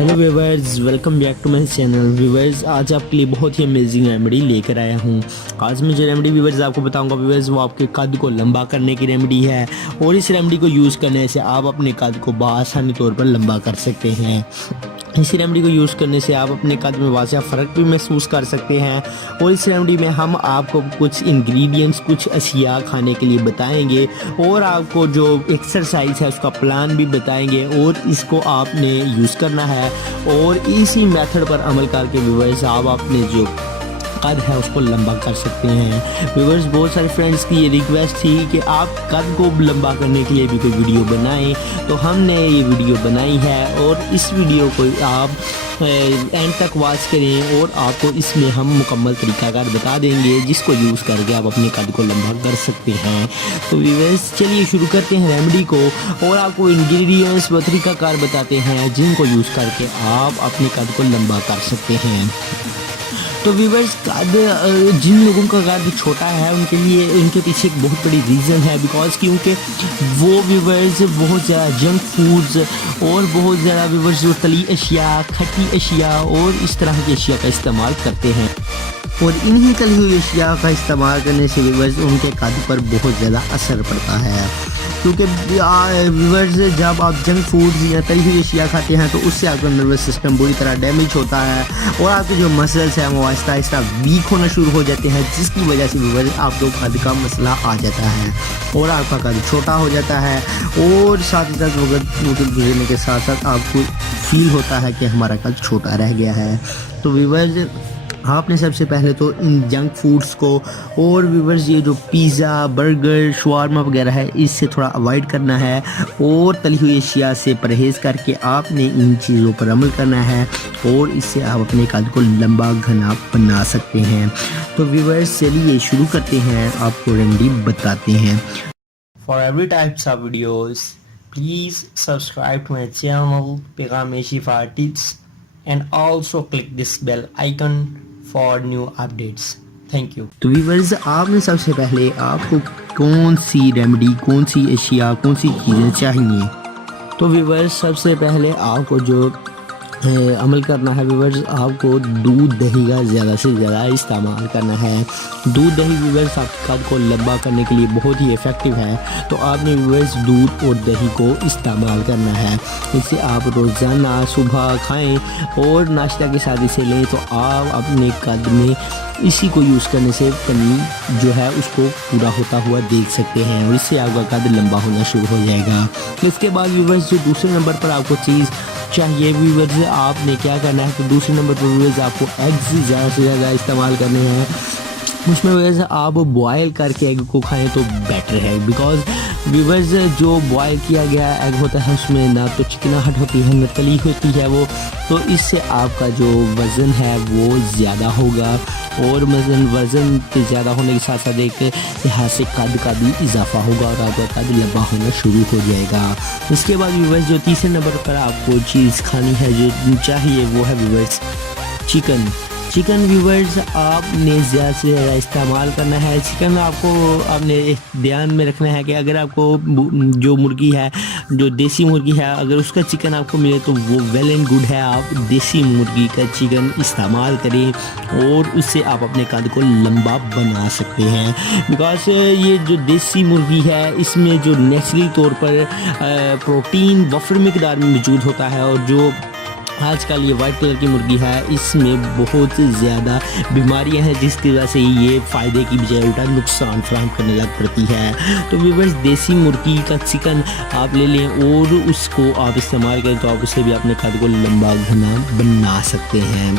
Hello viewers, welcome back to my channel. Viewers, आज आपके लिए बहुत ही अमेजिंग रेमेडी लेकर आया हूँ। आज मैं जो रेमेडी व्यूवर्स आपको बताऊंगा व्यूवर्स, वो आपके कद को लंबा करने की रेमेडी है। और इस रेमेडी को यूज़ करने से आप अपने कद को बआसानी तौर पर लंबा कर सकते हैं। इस रेमेडी को यूज़ करने से आप अपने कद में वाज़ह फ़र्क भी महसूस कर सकते हैं। और इस रेमेडी में हम आपको कुछ इंग्रेडिएंट्स, कुछ अशिया खाने के लिए बताएंगे और आपको जो एक्सरसाइज है उसका प्लान भी बताएंगे और इसको आपने यूज़ करना है। और इसी मेथड पर अमल करके व्यूअर्स आप अपने जो कद है उसको लंबा कर सकते हैं। व्यूअर्स, बहुत सारे फ्रेंड्स की ये रिक्वेस्ट थी कि आप कद को लंबा करने के लिए भी कोई वीडियो बनाएं, तो हमने ये वीडियो बनाई है। और इस वीडियो को आप एंड तक वॉच करें और आपको इसमें हम मुकम्मल तरीकाकार बता देंगे जिसको यूज़ करके आप अपने कद को लंबा कर सकते हैं। तो व्यूअर्स, चलिए शुरू करते हैं रेमेडी को और आपको इंग्रेडिएंट्स व तरीकाकार बताते हैं जिनको यूज़ करके आप अपने कद को लंबा कर सकते हैं। तो व्यूअर्स, जिन लोगों का कद छोटा है उनके लिए उनके पीछे एक बहुत बड़ी रीज़न है, बिकॉज क्योंकि वो व्यूअर्स बहुत ज़्यादा जंक फूड्स और बहुत ज़्यादा व्यूअर्स जो तली अशिया, खट्टी अशिया और इस तरह की अशिया का इस्तेमाल करते हैं। और इन्हीं तली हुई अशिया का इस्तेमाल करने से व्यूअर्स उनके कद पर बहुत ज़्यादा असर पड़ता है। क्योंकि व्यूअर्स, जब आप जंक फूड्स या तली हुई अशिया खाते हैं तो उससे आपका नर्वस सिस्टम बुरी तरह डैमेज होता है और आपके जो मसल्स हैं वो आहिस्ता आहिस्ता वीक होना शुरू हो जाते हैं, जिसकी वजह से व्यूअर्स आपको कद का मसला आ जाता है और आपका कद छोटा हो जाता है। और साथ ही साथ वक्त गुजरने के साथ साथ आपको फील होता है कि हमारा कद छोटा रह गया है। तो व्यूअर्स, आपने सबसे पहले तो इन जंक फूड्स को और व्यूअर्स ये जो पिज़्ज़ा, बर्गर, शवारमा वगैरह है इससे थोड़ा अवॉइड करना है और तली हुई अशिया से परहेज़ करके आपने इन चीज़ों पर अमल करना है और इससे आप अपने कद को लंबा घना बना सकते हैं। तो व्यूअर्स, चलिए शुरू करते हैं, आपको रेमेडी बताते हैं। For every types of videos please subscribe to my channel Paigam Shifa tips and also click this bell icon for new updates. Thank you. तो व्यूअर्स, आपने सबसे पहले आपको कौन सी रेमेडी, कौन सी अशिया, कौन सी चीज़ें चाहिए। तो व्यूअर्स, सबसे पहले आपको जो अमल करना है व्यूअर्स, आपको दूध दही का ज़्यादा से ज़्यादा इस्तेमाल करना है। दूध दही व्यूअर्स आपके कद को लंबा करने के लिए बहुत ही इफ़ेक्टिव है। तो आपने व्यूअर्स दूध और दही को इस्तेमाल करना है। इसे आप रोज़ाना सुबह खाएं और नाश्ता के साथ इसे लें तो आप अपने कद में इसी को यूज़ करने से कमी जो है उसको पूरा होता हुआ देख सकते हैं और इससे आपका कद लंबा होना शुरू हो जाएगा। इसके बाद व्यूअर्स, जो दूसरे नंबर पर आपको चीज़ चाहिए व्यूअर्स, आपने क्या करना है, तो दूसरे नंबर पर व्यूअर्स आपको एग्स ज़्यादा से ज़्यादा इस्तेमाल करने हैं। उसमें वजह आप बॉयल करके एग को खाएं तो बेटर है, बिकॉज व्यूअर्स जो बॉयल किया गया एग होता है उसमें ना तो चिकनाहट होती है ना तली होती है वो, तो इससे आपका जो वज़न है वो ज़्यादा होगा और वज़न के ज़्यादा होने के साथ साथ एक यहाँ से कद का भी इजाफा होगा और आपका कद लंबा होना शुरू हो जाएगा। इसके बाद व्यूअर्स, जो तीसरे नंबर पर आपको चीज़ खानी है जो चाहिए वो है व्यूअर्स चिकन। चिकन व्यूअर्स आपने ज़्यादा से ज़्यादा इस्तेमाल करना है। चिकन आपने ध्यान में रखना है कि अगर आपको जो मुर्गी है, जो देसी मुर्गी है, अगर उसका चिकन आपको मिले तो वो वेल एंड गुड है। आप देसी मुर्गी का चिकन इस्तेमाल करें और उससे आप अपने कद को लंबा बना सकते हैं। बिकॉज ये जो देसी मुर्गी है इसमें जो नेचुरली तौर पर प्रोटीन वफर मिकदार में मौजूद होता है और जो आजकल ये वाइट कलर की मुर्गी है इसमें बहुत ज़्यादा बीमारियां हैं जिसकी वजह से ये फ़ायदे की बजाय उल्टा नुकसान फराहम करने लग पड़ती है। तो व्यूअर्स, देसी मुर्गी का चिकन आप ले लें और उसको आप इस्तेमाल करें तो आप उससे भी अपने कद को लंबा घना बना सकते हैं।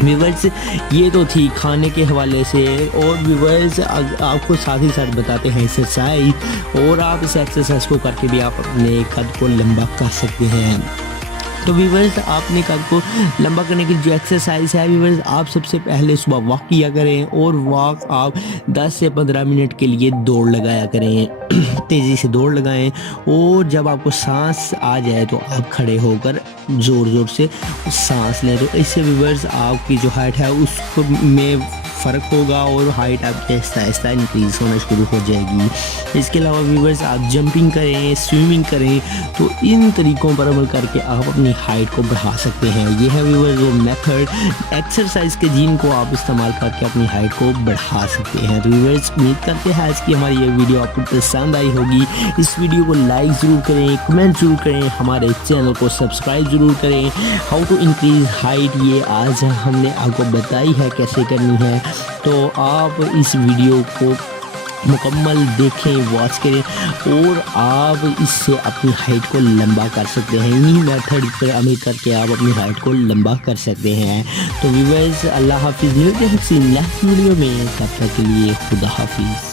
व्यूअर्स, ये तो थी खाने के हवाले से। और व्यूअर्स, आपको साथ ही साथ बताते हैं एक्सरसाइज, और आप इस एक्सरसाइज को करके भी आप अपने कद को लंबा कर सकते हैं। तो व्यूअर्स, आपने कद को लंबा करने की जो एक्सरसाइज है व्यूअर्स, आप सबसे पहले सुबह वॉक किया करें और वॉक आप 10 से 15 मिनट के लिए दौड़ लगाया करें। तेज़ी से दौड़ लगाएं और जब आपको सांस आ जाए तो आप खड़े होकर ज़ोर ज़ोर से सांस लें। तो इससे व्यूअर्स आपकी जो हाइट है उसको में फ़र्क होगा और हाइट आपकी आहिस्ता आहिस्ता इंक्रीज़ होना शुरू हो जाएगी। इसके अलावा व्यूअर्स आप जंपिंग करें, स्विमिंग करें, तो इन तरीक़ों पर अमल करके आप अपनी हाइट को बढ़ा सकते हैं। ये है व्यूअर्स वो मेथड एक्सरसाइज के जिनको आप इस्तेमाल करके अपनी हाइट को बढ़ा सकते हैं। तो व्यूअर्स उम्मीद करते हैं आज की हमारी ये वीडियो आपको पसंद आई होगी। इस वीडियो को लाइक ज़रूर करें, कमेंट ज़रूर करें, हमारे चैनल को सब्सक्राइब ज़रूर करें। हाउ टू इंक्रीज़ हाइट ये आज हमने आपको बताई है कैसे करनी है, तो आप इस वीडियो को मुकम्मल देखें, वॉच करें और आप इससे अपनी हाइट को लंबा कर सकते हैं। इन्हीं मेथड पर अमल करके आप अपनी हाइट को लंबा कर सकते हैं। तो व्यूअर्स अल्लाह हाफिज़, मिलते हैं नेक्स्ट वीडियो में, तब तक के लिए खुदा हाफिज़।